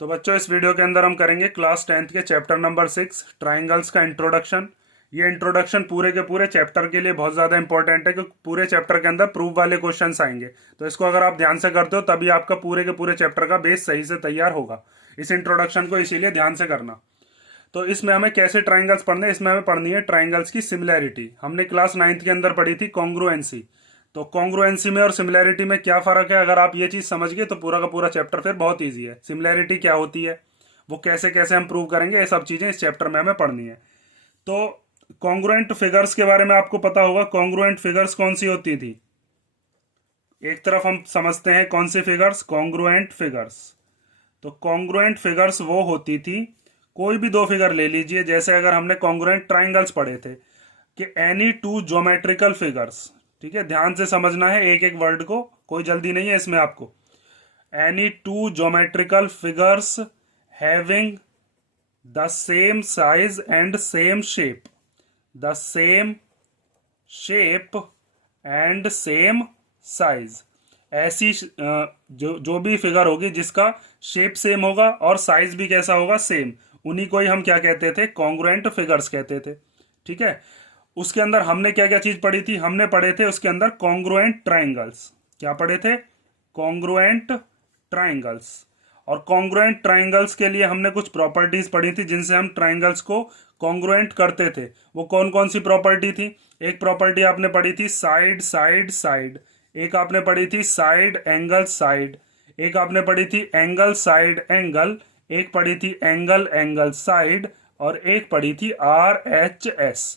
तो बच्चों इस वीडियो के अंदर हम करेंगे क्लास 10th के चैप्टर नंबर 6 ट्राइंगल्स का इंट्रोडक्शन। ये इंट्रोडक्शन पूरे के पूरे चैप्टर के लिए बहुत ज़्यादा इंपॉर्टेंट है क्योंकि पूरे चैप्टर के अंदर प्रूफ वाले क्वेश्चंस आएंगे। तो इसको अगर आप ध्यान से करते हो तभी आपका पूरे के पूरे चैप्टर का बेस सही से तैयार होगा। इस इंट्रोडक्शन को इसीलिए ध्यान से करना। तो इसमें हमें कैसे ट्राइंगल्स पढ़ने हैं, इसमें हमें पढ़नी है ट्राइंगल्स की सिमिलैरिटी। हमने क्लास 9th के अंदर पढ़ी थी कॉन्ग्रुएंसी। तो कॉन्ग्रुएंसी में और सिमिलैरिटी में क्या फर्क है, अगर आप ये चीज समझ गए तो पूरा का पूरा चैप्टर फिर बहुत ईजी है। सिमिलैरिटी क्या होती है, वो कैसे कैसे हम प्रूव करेंगे, ये सब चीजें इस चैप्टर में हमें पढ़नी है। तो कॉन्ग्रुएंट फिगर्स के बारे में आपको पता होगा। कॉन्ग्रुएंट फिगर्स कौन सी होती थी, एक तरफ हम समझते हैं कौन सी फिगर्स, कॉन्ग्रुएंट फिगर्स। तो कॉन्ग्रुएंट फिगर्स वो होती थी, कोई भी दो फिगर ले लीजिए। जैसे अगर हमने कॉन्ग्रुएंट ट्राइंगल्स पढ़े थे कि एनी टू ज्योमेट्रिकल फिगर्स, ठीक है, ध्यान से समझना है एक एक वर्ड को, कोई जल्दी नहीं है इसमें आपको। Any two geometrical figures having the same size and same shape, the same shape and same size. ऐसी जो भी फिगर होगी जिसका शेप सेम होगा और साइज भी कैसा होगा, सेम, उन्हीं को ही हम क्या कहते थे, कॉन्ग्रुएंट फिगर्स कहते थे। ठीक है, उसके अंदर हमने क्या क्या चीज पढ़ी थी, हमने पढ़े थे उसके अंदर कॉन्ग्रुएंट ट्राइंगल्स। क्या पढ़े थे, कॉन्ग्रुएंट ट्राइंगल्स। और कॉन्ग्रुएंट ट्राइंगल्स के लिए हमने कुछ प्रॉपर्टीज पढ़ी थी जिनसे हम ट्राइंगल्स को कॉन्ग्रुएंट करते थे। वो कौन कौन सी प्रॉपर्टी थी, एक प्रॉपर्टी आपने पढ़ी थी साइड साइड साइड, एक आपने पढ़ी थी साइड एंगल साइड, एक आपने पढ़ी थी एंगल साइड एंगल, एक पढ़ी थी एंगल एंगल साइड, और एक पढ़ी थी RHS।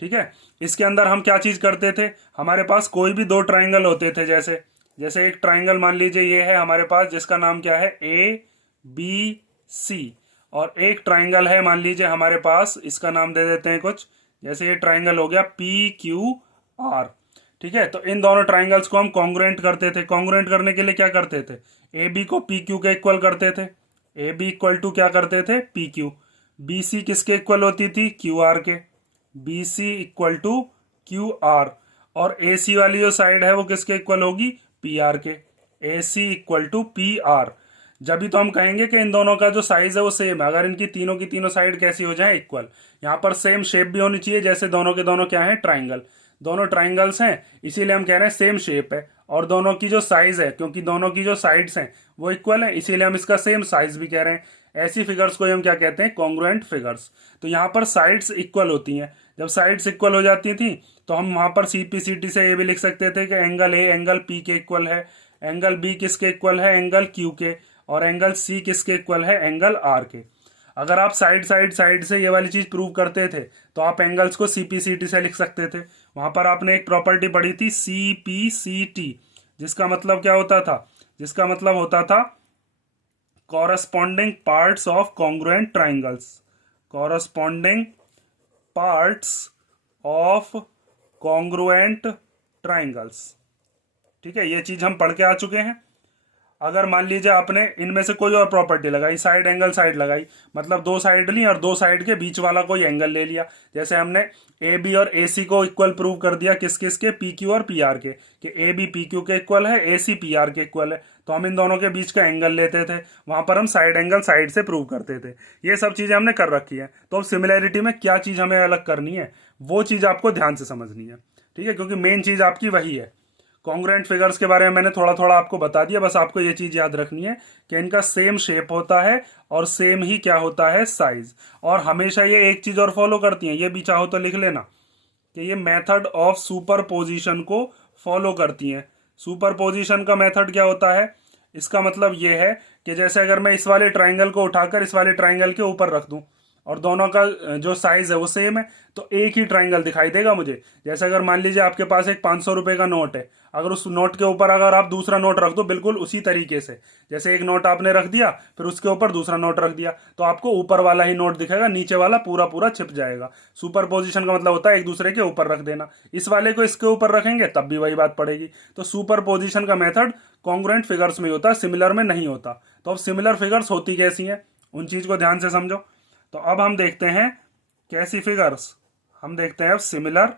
ठीक है, इसके अंदर हम क्या चीज करते थे, हमारे पास कोई भी दो ट्राइंगल होते थे। जैसे जैसे एक ट्राइंगल मान लीजिए ये है हमारे पास, जिसका नाम क्या है, ABC। और एक ट्राइंगल है मान लीजिए हमारे पास, इसका नाम दे देते हैं कुछ, जैसे ये ट्राइंगल हो गया PQR। ठीक है, तो इन दोनों ट्राइंगल्स को हम कॉन्ग्रुएंट करते थे। कॉन्ग्रुएंट करने के लिए क्या करते थे, AB को PQ के इक्वल करते थे। AB इक्वल टू क्या करते थे, PQ। BC किसके इक्वल होती थी, QR के। BC equal to QR। और AC वाली जो साइड है वो किसके इक्वल होगी, PR के। AC equal to PR। जब भी तो हम कहेंगे कि इन दोनों का जो साइज है वो सेम है, अगर इनकी की तीनों साइड कैसी हो जाए, इक्वल। यहाँ पर सेम शेप भी होनी चाहिए, जैसे दोनों के दोनों क्या है, ट्राइंगल। दोनों ट्राइंगल्स हैं इसीलिए हम कह रहे हैं सेम शेप है। और दोनों की जो साइज है, क्योंकि दोनों की जो साइड्स हैं वो इक्वल है, इसीलिए हम इसका सेम साइज भी कह रहे हैं। ऐसी फिगर्स को हम क्या कहते हैं, कॉन्ग्रुएंट फिगर्स। तो यहाँ पर साइड्स इक्वल होती हैं। जब साइड्स इक्वल हो जाती थी तो हम वहां पर CPCT से ये भी लिख सकते थे कि एंगल A एंगल P के इक्वल है, एंगल B किसके इक्वल है, एंगल Q के, और एंगल C किसके इक्वल है, एंगल R के। अगर आप साइड साइड साइड से ये वाली चीज प्रूव करते थे तो आप एंगल्स को CPCT से लिख सकते थे। वहां पर आपने एक प्रॉपर्टी पढ़ी थी CPCT, जिसका मतलब क्या होता था, जिसका मतलब होता था corresponding parts of congruent triangles, corresponding parts of congruent triangles. ठीक है, ये चीज हम पढ़ के आ चुके हैं। अगर मान लीजिए आपने इनमें से कोई और प्रॉपर्टी लगाई, साइड एंगल साइड लगाई, मतलब दो साइड ली और दो साइड के बीच वाला कोई एंगल ले लिया। जैसे हमने AB और AC को इक्वल प्रूव कर दिया, किस किस के, PQ और PR के, कि AB PQ के इक्वल है, AC PR के इक्वल है, तो हम इन दोनों के बीच का एंगल लेते थे, वहां पर हम साइड एंगल साइड से प्रूव करते थे। ये सब चीजें हमने कर रखी है। तो अब सिमिलैरिटी में क्या चीज हमें अलग करनी है, वो चीज आपको ध्यान से समझनी है। ठीक है, क्योंकि मेन चीज आपकी वही है। कॉन्ग्रुएंट फिगर्स के बारे में मैंने थोड़ा थोड़ा आपको बता दिया, बस आपको ये चीज याद रखनी है कि इनका सेम शेप होता है और सेम ही क्या होता है, साइज। और हमेशा ये एक चीज और फॉलो करती हैं, ये भी चाहो तो लिख लेना कि ये मेथड ऑफ सुपरपोजिशन को फॉलो करती हैं। सुपरपोजिशन का मेथड क्या होता है, इसका मतलब ये है कि जैसे अगर मैं इस वाले ट्राइंगल को उठाकर इस वाले ट्राइंगल के ऊपर रख दूं और दोनों का जो साइज है वो सेम है, तो एक ही ट्राइंगल दिखाई देगा मुझे। जैसे अगर मान लीजिए आपके पास एक 500 रुपए का नोट है, अगर उस नोट के ऊपर अगर आप दूसरा नोट रख दो बिल्कुल उसी तरीके से, जैसे एक नोट आपने रख दिया फिर उसके ऊपर दूसरा नोट रख दिया, तो आपको ऊपर वाला ही नोट दिखेगा, नीचे वाला पूरा पूरा छिप जाएगा। सुपर पोजिशन का मतलब होता है एक दूसरे के ऊपर रख देना। इस वाले को इसके ऊपर रखेंगे तब भी वही बात पड़ेगी। तो सुपर पोजिशन का मेथड कॉन्ग्रुएंट फिगर्स में होता है, सिमिलर में नहीं होता। तो अब सिमिलर फिगर्स होती कैसी हैं, उन चीज को ध्यान से समझो। तो अब हम देखते हैं कैसी फिगर्स, हम देखते हैं अब सिमिलर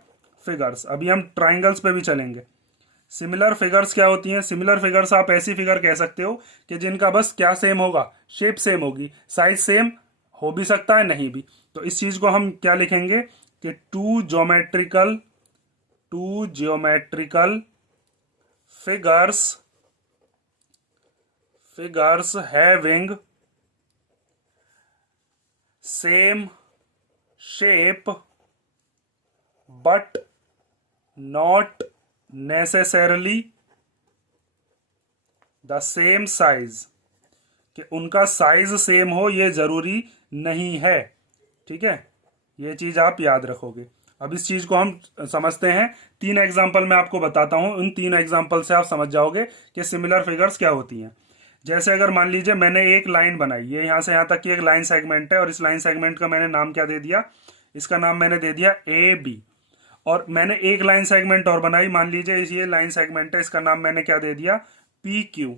फिगर्स। अभी हम ट्राइंगल्स पे भी चलेंगे। सिमिलर फिगर्स क्या होती हैं? सिमिलर फिगर्स आप ऐसी फिगर कह सकते हो कि जिनका बस क्या सेम होगा, शेप सेम होगी, साइज सेम हो भी सकता है नहीं भी। तो इस चीज को हम क्या लिखेंगे कि two geometrical figures having same shape but not necessarily the same size, कि उनका साइज सेम हो ये जरूरी नहीं है। ठीक है, ये चीज आप याद रखोगे। अब इस चीज को हम समझते हैं। 3 एग्जाम्पल मैं आपको बताता हूं, उन 3 एग्जाम्पल से आप समझ जाओगे कि सिमिलर फिगर्स क्या होती हैं। जैसे अगर मान लीजिए मैंने एक लाइन बनाई, ये यहां से यहां तक की एक लाइन सेगमेंट है, और इस लाइन सेगमेंट का मैंने नाम क्या दे दिया, इसका नाम मैंने दे दिया ए बी। और मैंने एक लाइन सेगमेंट और बनाई, मान लीजिए ये लाइन सेगमेंट है, इसका नाम मैंने क्या दे दिया, पी क्यू।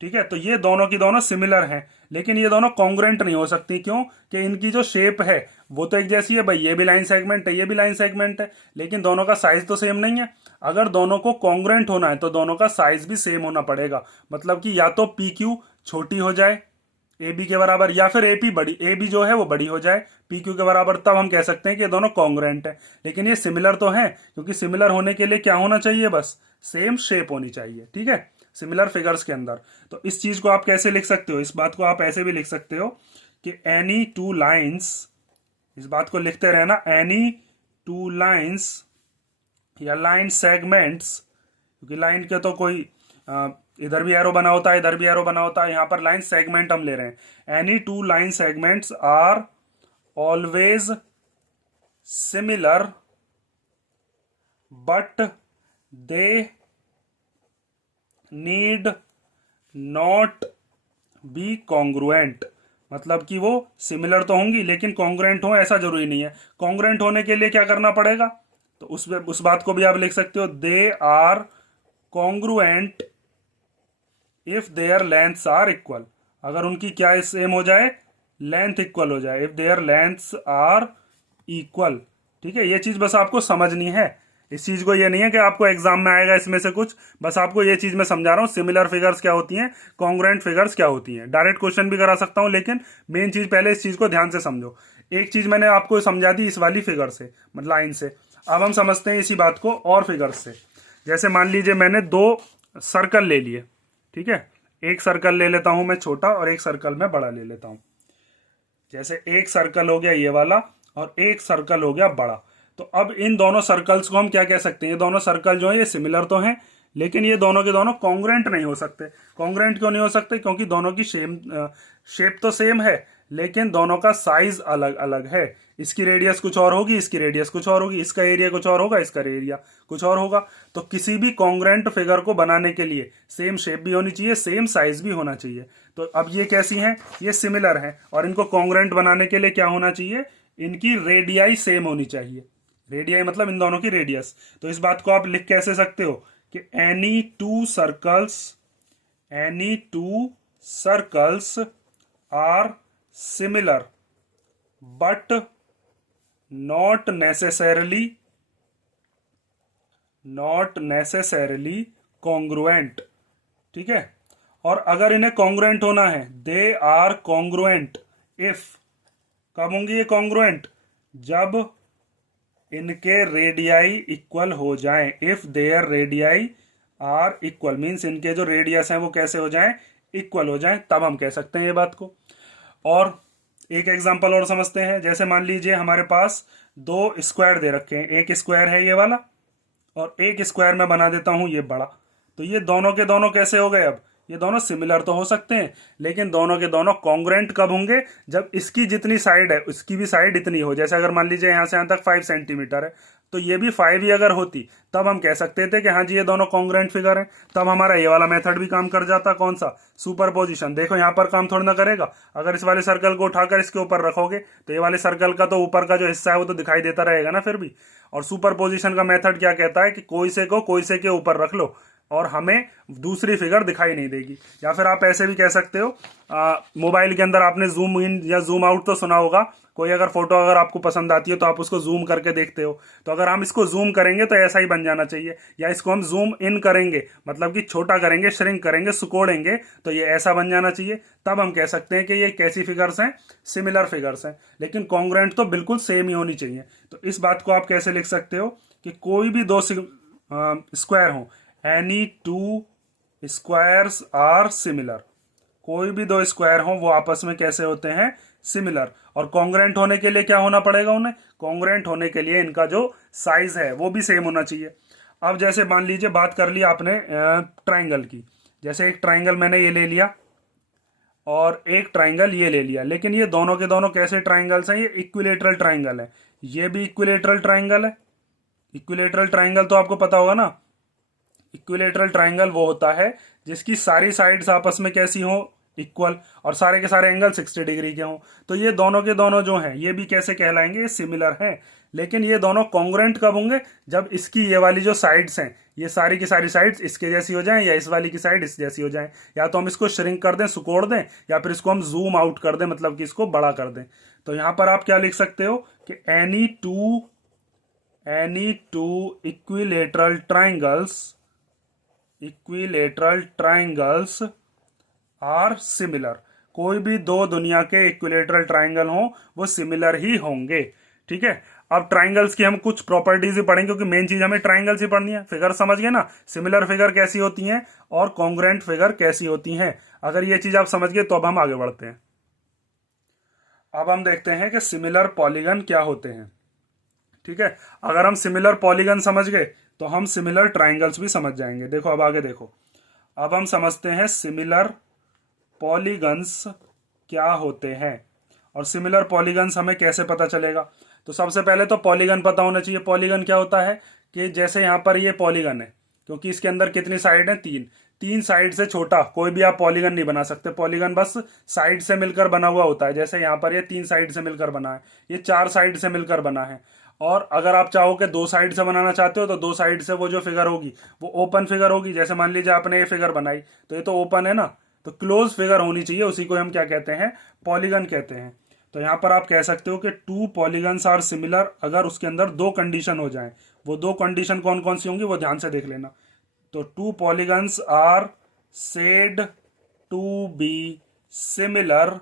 ठीक है, तो ये दोनों की दोनों सिमिलर हैं, लेकिन ये दोनों कॉन्ग्रुएंट नहीं हो सकती। क्यों? कि इनकी जो शेप है वो तो एक जैसी है भाई, ये भी लाइन सेगमेंट है, ये भी लाइन सेगमेंट है, लेकिन दोनों का साइज तो सेम नहीं है। अगर दोनों को कॉन्ग्रुएंट होना है तो दोनों का साइज भी सेम होना पड़ेगा। मतलब कि या तो पी क्यू छोटी हो जाए ए बी के बराबर, या फिर ए बड़ी, ए बी जो है वो बड़ी हो जाए पी क्यू के बराबर, तब हम कह सकते हैं कि ये दोनों कॉन्ग्रुएंट है। लेकिन ये सिमिलर तो है, क्योंकि सिमिलर होने के लिए क्या होना चाहिए, बस सेम शेप होनी चाहिए। ठीक है, सिमिलर फिगर्स के अंदर। तो इस चीज को आप कैसे लिख सकते हो, इस बात को आप ऐसे भी लिख सकते हो कि एनी टू लाइन्स, इस बात को लिखते रहना, एनी टू लाइन्स या लाइन सेगमेंट्स, क्योंकि लाइन के तो कोई इधर भी एरो बना होता है, इधर भी एरो बना होता है, यहां पर लाइन सेगमेंट हम ले रहे हैं। Any two line segments are always similar but they need not be congruent. मतलब कि वो सिमिलर तो होंगी लेकिन कॉन्ग्रुएंट हो ऐसा जरूरी नहीं है। कॉन्ग्रुएंट होने के लिए क्या करना पड़ेगा, तो उस बात को भी आप लिख सकते हो, they are congruent if their lengths are equal. अगर उनकी क्या सेम हो जाए, लेंथ इक्वल हो जाए, if their lengths are equal. ठीक है, ये चीज बस आपको समझनी है। इस चीज को ये नहीं है कि आपको एग्जाम में आएगा इसमें से कुछ, बस आपको ये चीज मैं समझा रहा हूँ, सिमिलर फिगर्स क्या होती हैं, कॉन्ग्रुएंट फिगर्स क्या होती हैं। डायरेक्ट क्वेश्चन भी करा सकता हूँ, लेकिन मेन चीज पहले इस चीज को ध्यान से समझो। एक चीज मैंने आपको समझा दी इस वाली फिगर से, मतलब लाइन से। अब हम समझते हैं इसी बात को और फिगर्स से। जैसे मान लीजिए मैंने 2 सर्कल ले लिए। ठीक है, एक सर्कल ले लेता हूं मैं छोटा और एक सर्कल मैं बड़ा ले लेता हूं। जैसे एक सर्कल हो गया ये वाला और एक सर्कल हो गया बड़ा। तो अब इन दोनों सर्कल्स को हम क्या कह सकते हैं, ये दोनों सर्कल जो है ये सिमिलर तो हैं, लेकिन ये दोनों के दोनों कॉन्ग्रुएंट नहीं हो सकते। कॉन्ग्रुएंट क्यों नहीं हो सकते? क्योंकि दोनों की शेप तो सेम है, लेकिन दोनों का साइज अलग अलग है। इसकी रेडियस कुछ और होगी, इसकी रेडियस कुछ और होगी, इसका एरिया कुछ और होगा, इसका एरिया कुछ और होगा। तो किसी भी कॉन्ग्रुएंट फिगर को बनाने के लिए सेम शेप भी होनी चाहिए, सेम साइज भी होना चाहिए। तो अब ये कैसी हैं, ये सिमिलर हैं, और इनको कॉन्ग्रुएंट बनाने के लिए क्या होना चाहिए, इनकी रेडियाई सेम होनी चाहिए। रेडियाई मतलब इन दोनों की रेडियस। तो इस बात को आप लिख कैसे सकते हो कि any two circles are similar but not necessarily congruent. ठीक है, और अगर इन्हें कॉन्ग्रुएंट होना है, दे आर कॉन्ग्रुएंट इफ, कब होंगे ये कॉन्ग्रुएंट, जब इनके रेडियाई इक्वल हो जाएं। If their radii are equal means इनके जो रेडियस हैं वो कैसे हो जाएं, इक्वल हो जाएं, तब हम कह सकते हैं ये बात को। और एक एग्जांपल और समझते हैं। जैसे मान लीजिए हमारे पास 2 स्क्वायर दे रखे हैं, एक स्क्वायर है ये वाला और एक स्क्वायर में बना देता हूं ये बड़ा। तो ये दोनों के दोनों कैसे हो गए, अब ये दोनों सिमिलर तो हो सकते हैं, लेकिन दोनों के दोनों कॉन्ग्रुएंट कब होंगे, जब इसकी जितनी साइड है उसकी भी साइड इतनी हो। जैसे अगर मान लीजिए यहां से यहां तक 5 सेंटीमीटर है, तो ये भी 5 ही अगर होती, तब हम कह सकते थे कि हाँ जी ये दोनों कॉन्ग्रुएंट फिगर हैं। तब हमारा ये वाला मेथड भी काम कर जाता, कौन सा, सुपरपोजिशन। देखो यहाँ पर काम थोड़ी ना करेगा, अगर इस वाले सर्कल को उठाकर इसके ऊपर रखोगे तो ये वाले सर्कल का तो ऊपर का जो हिस्सा है वो तो दिखाई देता रहेगा ना फिर भी। और सुपरपोजिशन का मेथड क्या कहता है कि कोई से को कोई से के ऊपर रख लो, और हमें दूसरी फिगर दिखाई नहीं देगी। या फिर आप ऐसे भी कह सकते हो, मोबाइल के अंदर आपने जूम इन या जूम आउट तो सुना होगा। कोई अगर फोटो अगर आपको पसंद आती है तो आप उसको जूम करके देखते हो, तो अगर हम इसको जूम करेंगे तो ऐसा ही बन जाना चाहिए। या इसको हम जूम इन करेंगे, मतलब कि छोटा करेंगे, श्रिंक करेंगे, सिकोड़ेंगे, तो ये ऐसा बन जाना चाहिए। तब हम कह सकते हैं कि ये कैसी फिगर्स हैं, सिमिलर फिगर्स हैं। लेकिन कॉन्ग्रुएंट तो बिल्कुल सेम ही होनी चाहिए। तो इस बात को आप कैसे लिख सकते हो कि कोई भी दो स्क्वायर हो, any two squares are similar. कोई भी दो स्क्वायर हो वो आपस में कैसे होते हैं, सिमिलर। और कॉन्ग्रुएंट होने के लिए क्या होना पड़ेगा उन्हें, कॉन्ग्रुएंट होने के लिए इनका जो साइज है वो भी सेम होना चाहिए। अब जैसे मान लीजिए बात कर ली आपने ट्राइंगल की, जैसे एक ट्राइंगल मैंने ये ले लिया और एक ट्राइंगल ये ले लिया, लेकिन ये दोनों के दोनों कैसे ट्राइंगल्स हैं, ये इक्विलेटरल ट्राइंगल है। ये भी इक्विलेटरल ट्राइंगल है। इक्विलेटरल ट्राइंगल तो आपको पता होगा ना, इक्विलेटरल ट्राइंगल वो होता है जिसकी सारी साइड्स आपस में कैसी हो, इक्वल, और सारे के सारे एंगल 60 डिग्री के हों। तो ये दोनों के दोनों जो हैं ये भी कैसे कहलाएंगे, सिमिलर हैं। लेकिन ये दोनों कॉन्ग्रुएंट कब होंगे, जब इसकी ये वाली जो साइड्स हैं ये सारी की सारी साइड्स इसके जैसी हो जाएं, या इस वाली की साइड इस जैसी हो जाएं। या तो हम इसको श्रिंक कर दें, सिकोड़ दें, या फिर इसको हम जूम आउट कर दें, मतलब कि इसको बड़ा कर दें। तो यहां पर आप क्या लिख सकते हो कि any two equilateral triangles are similar. कोई भी दो दुनिया के इक्विलेटरल ट्राइंगल हो वो सिमिलर ही होंगे। ठीक है, अब ट्राइंगल्स की हम कुछ प्रॉपर्टीज ही पढ़ेंगे, क्योंकि मेन चीज हमें ट्राइंगल्स ही पढ़नी है। फिगर समझ गए ना, सिमिलर फिगर कैसी होती हैं और कॉन्ग्रुएंट फिगर कैसी होती हैं। अगर ये चीज आप समझ गए तो अब हम आगे बढ़ते हैं। अब हम देखते हैं कि सिमिलर पॉलीगन क्या होते हैं। ठीक है, अगर हम सिमिलर पॉलीगन समझ गए तो हम सिमिलर ट्राइंगल्स भी समझ जाएंगे। देखो अब आगे देखो, अब हम समझते हैं सिमिलर पॉलीगन्स क्या होते हैं और सिमिलर पॉलीगन्स हमें कैसे पता चलेगा। तो सबसे पहले तो पॉलीगन पता होना चाहिए। पॉलीगन क्या होता है कि जैसे यहां पर ये पॉलीगन है, क्योंकि इसके अंदर कितनी साइड है, तीन साइड से छोटा कोई भी आप पॉलीगन नहीं बना सकते। पॉलीगन बस साइड से मिलकर बना हुआ होता है। जैसे यहां पर ये 3 साइड से मिलकर बना है, ये 4 साइड से मिलकर बना है। और अगर आप चाहो कि 2 साइड से बनाना चाहते हो तो 2 साइड से वो जो फिगर होगी वो ओपन फिगर होगी। जैसे मान लीजिए आपने ये फिगर बनाई तो ये तो ओपन है ना, तो क्लोज फिगर होनी चाहिए, उसी को हम क्या कहते हैं, पॉलीगन कहते हैं। तो यहां पर आप कह सकते हो कि 2 पॉलीगन्स आर सिमिलर अगर उसके अंदर 2 कंडीशन हो जाएं। वो 2 कंडीशन कौन कौन सी होंगी वो ध्यान से देख लेना। तो 2 polygons are said to be similar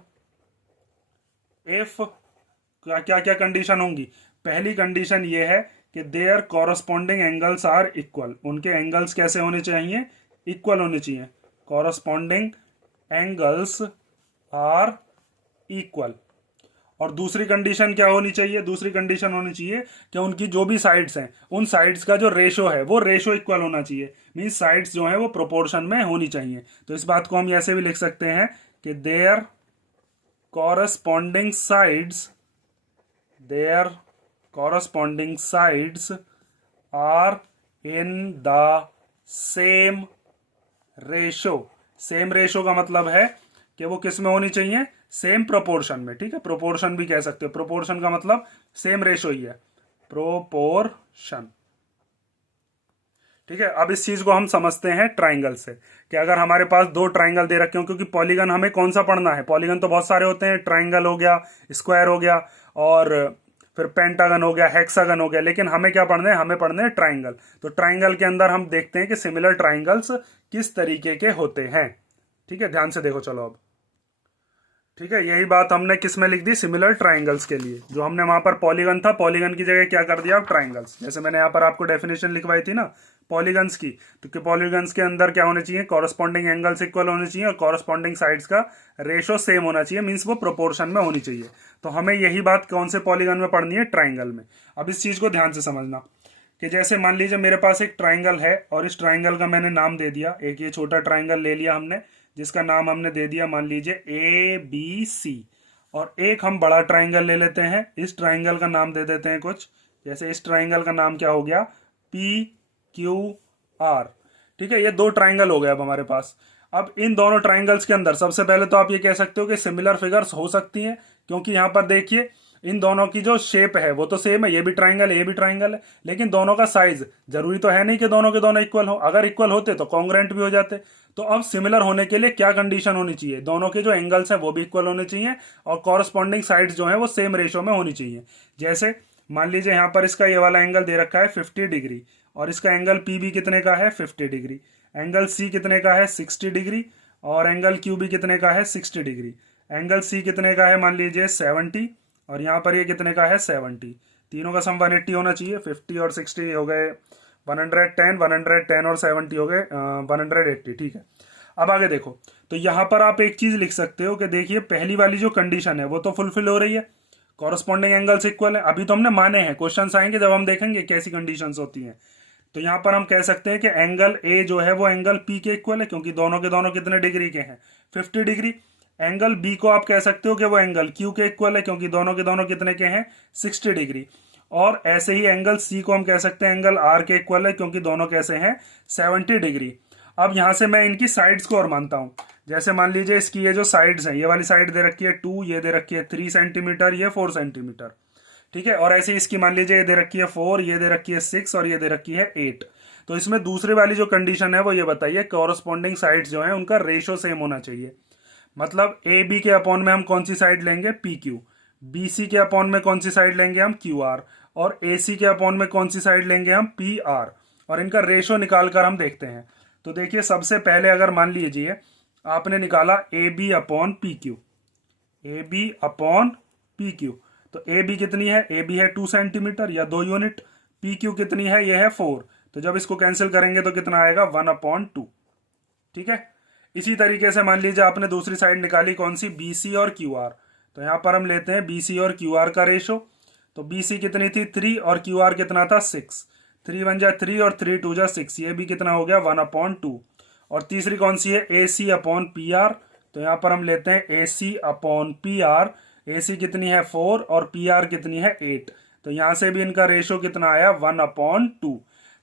if क्या क्या क्या कंडीशन होंगी। पहली कंडीशन ये है कि their corresponding angles are equal. उनके एंगल्स कैसे होने चाहिए, इक्वल होने चाहिए। Corresponding angles are equal. और दूसरी कंडीशन क्या होनी चाहिए, दूसरी कंडीशन होनी चाहिए कि उनकी जो भी साइड्स हैं उन साइड्स का जो रेशो है वो रेशो इक्वल होना चाहिए। मींस साइड्स जो है वो प्रोपोर्शन में होनी चाहिए। तो इस बात को हम ऐसे भी लिख सकते हैं कि their corresponding sides are in the same ratio. Same ratio का मतलब है कि वो किस में होनी चाहिए, सेम प्रोपोर्शन में। ठीक है, प्रोपोर्शन भी कह सकते हो। प्रोपोर्शन का मतलब सेम रेशो ही है, प्रोपोर्शन। ठीक है, अब इस चीज को हम समझते हैं ट्राइंगल से कि अगर हमारे पास 2 ट्राइंगल दे रखे हो, क्योंकि पॉलीगन हमें कौन सा पढ़ना है, पॉलीगन तो बहुत सारे होते हैं। ट्राइंगल हो गया, स्क्वायर हो गया, और फिर पेंटागन हो गया, हेक्सागन हो गया, लेकिन हमें क्या पढ़ना है, हमें पढ़ने हैं ट्राइंगल। तो ट्राइंगल के अंदर हम देखते हैं कि सिमिलर ट्राइंगल्स किस तरीके के होते हैं। ठीक है, ध्यान से देखो चलो अब। ठीक है, यही बात हमने किस में लिख दी, सिमिलर ट्राइंगल्स के लिए। जो हमने वहां पर पॉलीगन था, पॉलीगन की जगह क्या कर दिया अब, ट्राइंगल्स। जैसे मैंने यहाँ पर आपको डेफिनेशन लिखवाई थी ना पॉलीगन्स की, तो कि पॉलीगन्स के अंदर क्या होने चाहिए, कॉरस्पॉन्डिंग एंगल्स इक्वल होने चाहिए और कॉरस्पॉन्डिंग साइड्स का रेशो सेम होना चाहिए। मीन्स वो प्रोपोर्शन में होनी चाहिए। तो हमें यही बात कौन से पॉलीगन में पढ़नी है, ट्राइंगल में। अब इस चीज को ध्यान से समझना कि जैसे मान लीजिए मेरे पास एक ट्राइंगल है और इस ट्राइंगल का मैंने नाम दे दिया, एक ये छोटा ट्राइंगल ले लिया हमने जिसका नाम हमने दे दिया मान लीजिए ABC। और एक हम बड़ा ट्राइंगल ले लेते हैं, इस ट्राइंगल का नाम दे देते हैं कुछ, जैसे इस ट्राइंगल का नाम क्या हो गया, PQR। ठीक है, ये 2 ट्राइंगल हो गए अब हमारे पास। अब इन दोनों ट्राइंगल्स के अंदर सबसे पहले तो आप ये कह सकते हो कि सिमिलर फिगर्स हो सकती हैं, क्योंकि यहां पर देखिए इन दोनों की जो शेप है वो तो सेम है, ये भी ट्राइंगल है ये भी ट्राइंगल है, लेकिन दोनों का साइज जरूरी तो है नहीं कि दोनों के दोनों इक्वल हो। अगर इक्वल होते तो कॉन्ग्रुएंट भी हो जाते। तो अब सिमिलर होने के लिए क्या कंडीशन होनी चाहिए, दोनों के जो एंगल्स हैं वो भी इक्वल होने चाहिए और कॉरस्पॉन्डिंग साइड्स जो है वो सेम रेशियो में होनी चाहिए। जैसे मान लीजिए यहाँ पर इसका ये वाला एंगल दे रखा है 50 डिग्री और इसका एंगल पी भी कितने का है 50 डिग्री, एंगल सी कितने का है 60 डिग्री और एंगल क्यू भी कितने का है 60 डिग्री। एंगल सी कितने का है मान लीजिए 70 और यहाँ पर ये कितने का है 70। तीनों का सम 180 होना चाहिए। 50 और 60 हो गए 110, 110 और 70 हो गए 180। ठीक है, अब आगे देखो। तो यहाँ पर आप एक चीज लिख सकते हो कि देखिए पहली वाली जो कंडीशन है वो तो फुलफिल हो रही है, कॉरस्पॉन्डिंग एंगल्स इक्वल है। अभी तो हमने माने हैं, क्वेश्चंस आएंगे जब हम देखेंगे कैसी कंडीशंस होती हैं। तो यहाँ पर हम कह सकते हैं कि एंगल ए जो है वो एंगल पी के इक्वल है क्योंकि दोनों के दोनों कितने डिग्री के हैं 50 डिग्री। एंगल बी को आप कह सकते हो कि वो एंगल क्यू के इक्वल है क्योंकि दोनों के दोनों कितने के हैं 60 डिग्री। और ऐसे ही एंगल सी को हम कह सकते हैं एंगल आर के इक्वल है क्योंकि दोनों कैसे हैं 70 डिग्री। अब यहां से मैं इनकी साइड्स को और मानता हूं। जैसे मान लीजिए इसकी ये जो साइड्स हैं, ये वाली साइड दे रखी है 2, ये दे रखी है 3 सेंटीमीटर, ये 4 सेंटीमीटर। ठीक है, और ऐसे इसकी मान लीजिए ये दे रखी है 4, ये दे रखी है 6 और ये दे रखी है 8। तो इसमें दूसरी वाली जो कंडीशन है वो ये बताइए कॉरस्पॉन्डिंग साइड्स जो है उनका रेशो सेम होना चाहिए। मतलब ए बी के अपॉन में हम कौन सी साइड लेंगे पी क्यू, बी सी के अपॉन में कौन सी साइड लेंगे हम क्यू आर, और ए सी के अपॉन में कौन सी साइड लेंगे हम पी आर। और इनका रेशो निकाल कर हम देखते हैं। तो देखिए सबसे पहले अगर मान लीजिए आपने निकाला A B upon P Q, A B upon P Q, तो ए बी कितनी है, ए बी है 2 सेंटीमीटर या 2 यूनिट, पी क्यू कितनी है, ये है 4। तो जब इसको कैंसिल करेंगे तो कितना आएगा 1/2। ठीक है, इसी तरीके से मान लीजिए आपने दूसरी साइड निकाली कौन सी बी सी और क्यू आर। तो यहां पर हम लेते हैं बी सी और क्यू आर का रेशो। तो बी सी कितनी थी 3 और क्यू आर कितना था 6। 3 1 जा 3 और 3 2 जा 6, ये भी कितना हो गया 1/2। और तीसरी कौन सी है ए सी अपॉन पी आर। तो यहां पर हम लेते हैं ए सी अपॉन पी आर। ए सी कितनी है 4 और पी आर कितनी है 8। तो यहां से भी इनका रेशो कितना आया 1/2।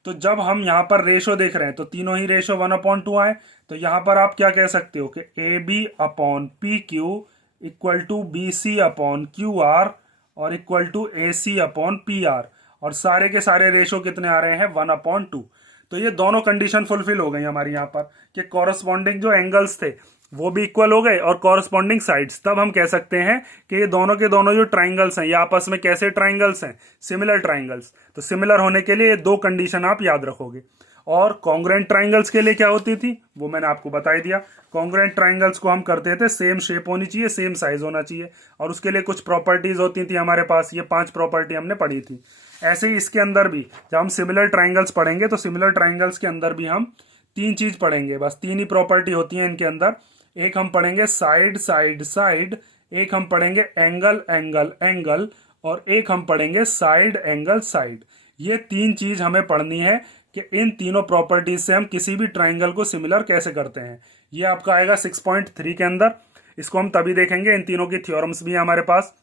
तो जब हम यहाँ पर रेशो देख रहे हैं तो तीनों ही रेशो 1/2 आए। तो यहाँ पर आप क्या कह सकते हो कि A B upon P Q equal to B C upon Q R और equal to A C upon P R. और सारे के सारे रेशो कितने आ रहे हैं 1/2। तो ये दोनों कंडीशन फुलफिल हो गई हमारी यहाँ पर कि कॉरस्पॉन्डिंग जो एंगल्स थे वो भी इक्वल हो गए और कॉरस्पॉन्डिंग साइड्स। तब हम कह सकते हैं कि ये दोनों के दोनों जो ट्राइंगल्स हैं ये आपस में कैसे ट्राइंगल्स हैं, सिमिलर ट्राइंगल्स। तो सिमिलर होने के लिए ये दो कंडीशन आप याद रखोगे। और कॉन्ग्रुएंट ट्राइंगल्स के लिए क्या होती थी वो मैंने आपको बता ही दिया। कॉन्ग्रुएंट ट्राइंगल्स को हम करते थे सेम शेप होनी चाहिए, सेम साइज होना चाहिए, और उसके लिए कुछ प्रॉपर्टीज होती थी हमारे पास। ये 5 प्रॉपर्टी हमने पढ़ी थी। ऐसे ही इसके अंदर भी जब हम सिमिलर ट्राइंगल्स पढ़ेंगे तो सिमिलर ट्राइंगल्स के अंदर भी हम 3 चीज पढ़ेंगे, बस 3 ही प्रॉपर्टी होती है इनके अंदर। एक हम पढ़ेंगे साइड साइड साइड, एक हम पढ़ेंगे एंगल एंगल एंगल, और एक हम पढ़ेंगे साइड एंगल साइड। ये 3 चीज हमें पढ़नी है कि इन तीनों प्रॉपर्टीज से हम किसी भी ट्राइंगल को सिमिलर कैसे करते हैं। ये आपका आएगा 6.3 के अंदर। इसको हम तभी देखेंगे, इन तीनों की थ्योरम्स भी है हमारे पास।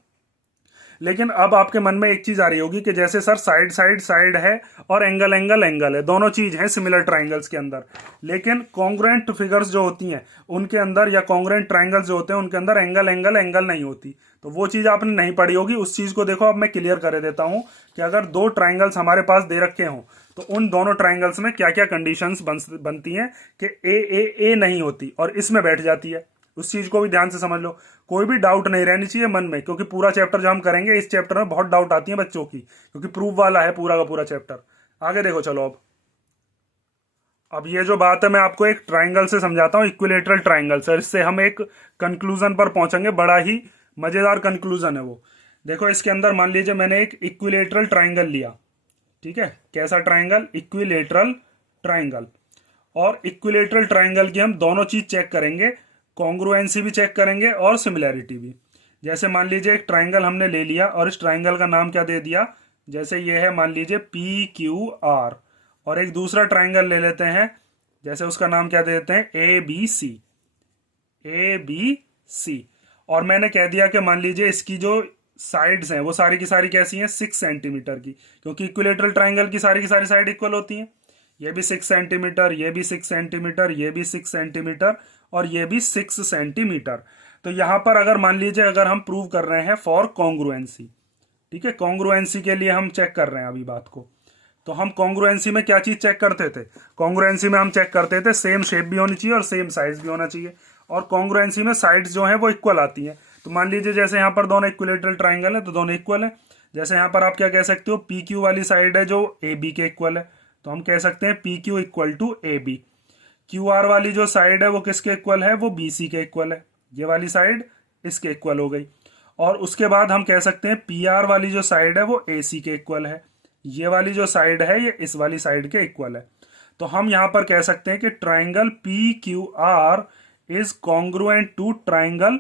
लेकिन अब आपके मन में एक चीज आ रही होगी कि जैसे सर साइड साइड साइड है और एंगल एंगल एंगल है, दोनों चीज हैं सिमिलर ट्राइंगल्स के अंदर, लेकिन कॉन्ग्रुएंट फिगर्स जो होती हैं उनके अंदर या कॉन्ग्रुएंट ट्राइंगल्स जो होते हैं उनके अंदर एंगल एंगल एंगल नहीं होती। तो वो चीज आपने नहीं पढ़ी होगी, उस चीज को देखो अब मैं क्लियर कर देता हूं कि अगर 2 ट्राइंगल्स हमारे पास दे रखे हों तो उन दोनों ट्राइंगल्स में क्या क्या कंडीशंस बनती हैं कि ए नहीं होती और इसमें बैठ जाती है। उस चीज को भी ध्यान से समझ लो, कोई भी डाउट नहीं रहनी चाहिए मन में, क्योंकि पूरा चैप्टर जो हम करेंगे इस चैप्टर में बहुत डाउट आती है बच्चों की, क्योंकि प्रूफ वाला है पूरा का पूरा चैप्टर। आगे देखो चलो। अब ये जो बात है मैं आपको एक ट्राइंगल से समझाता हूँ, इक्विलेटरल ट्राइंगल सर, इससे हम एक कंक्लूजन पर पहुंचेंगे, बड़ा ही मजेदार कंक्लूजन है वो। देखो इसके अंदर मान लीजिए मैंने एक इक्विलेटरल ट्राइंगल लिया, ठीक है, कैसा ट्राइंगल, इक्विलेटरल ट्राइंगल। और इक्विलेटरल ट्राइंगल की हम दोनों चीज चेक करेंगे, कॉन्ग्रुएंसी भी चेक करेंगे और सिमिलैरिटी भी। जैसे मान लीजिए एक ट्राइंगल हमने ले लिया और इस ट्राइंगल का नाम क्या दे दिया, जैसे ये है मान लीजिए पी क्यू आर, और एक दूसरा ट्राइंगल ले लेते हैं, जैसे उसका नाम क्या दे देते हैं ए बी सी, ए बी सी। और मैंने कह दिया कि मान लीजिए इसकी जो साइड्स हैं वो सारी की सारी कैसी हैं 6 सेंटीमीटर की, क्योंकि इक्विलेटरल ट्राइंगल की सारी साइड इक्वल होती हैं। ये भी 6 सेंटीमीटर, ये भी 6 सेंटीमीटर, ये भी 6 सेंटीमीटर और ये भी 6 सेंटीमीटर। तो यहां पर अगर मान लीजिए अगर हम प्रूव कर रहे हैं फॉर कॉन्ग्रुएंसी, ठीक है, कॉन्ग्रुएंसी के लिए हम चेक कर रहे हैं अभी बात को। तो हम कॉन्ग्रुएंसी में क्या चीज चेक करते थे? कॉन्ग्रुएंसी में हम चेक करते थे सेम शेप भी होनी चाहिए और सेम साइज भी होना चाहिए, और कॉन्ग्रुएंसी में साइड्स जो है वो इक्वल आती हैं। तो मान लीजिए जैसे यहाँ पर दोनों इक्विलेटरल ट्राइंगल है तो दोनों इक्वल है। जैसे यहाँ पर आप क्या कह सकते हो, पी क्यू वाली साइड है जो ए बी के इक्वल है, तो हम कह सकते हैं P Q equal to A B. Q R वाली जो साइड है वो किसके इक्वल है, वो बी सी के इक्वल है, ये वाली साइड इसके इक्वल हो गई। और उसके बाद हम कह सकते हैं पी आर वाली जो साइड है वो ए सी के इक्वल है, ये वाली जो साइड है ये इस वाली साइड के इक्वल है। तो हम यहां पर कह सकते हैं कि triangle P Q R is congruent to triangle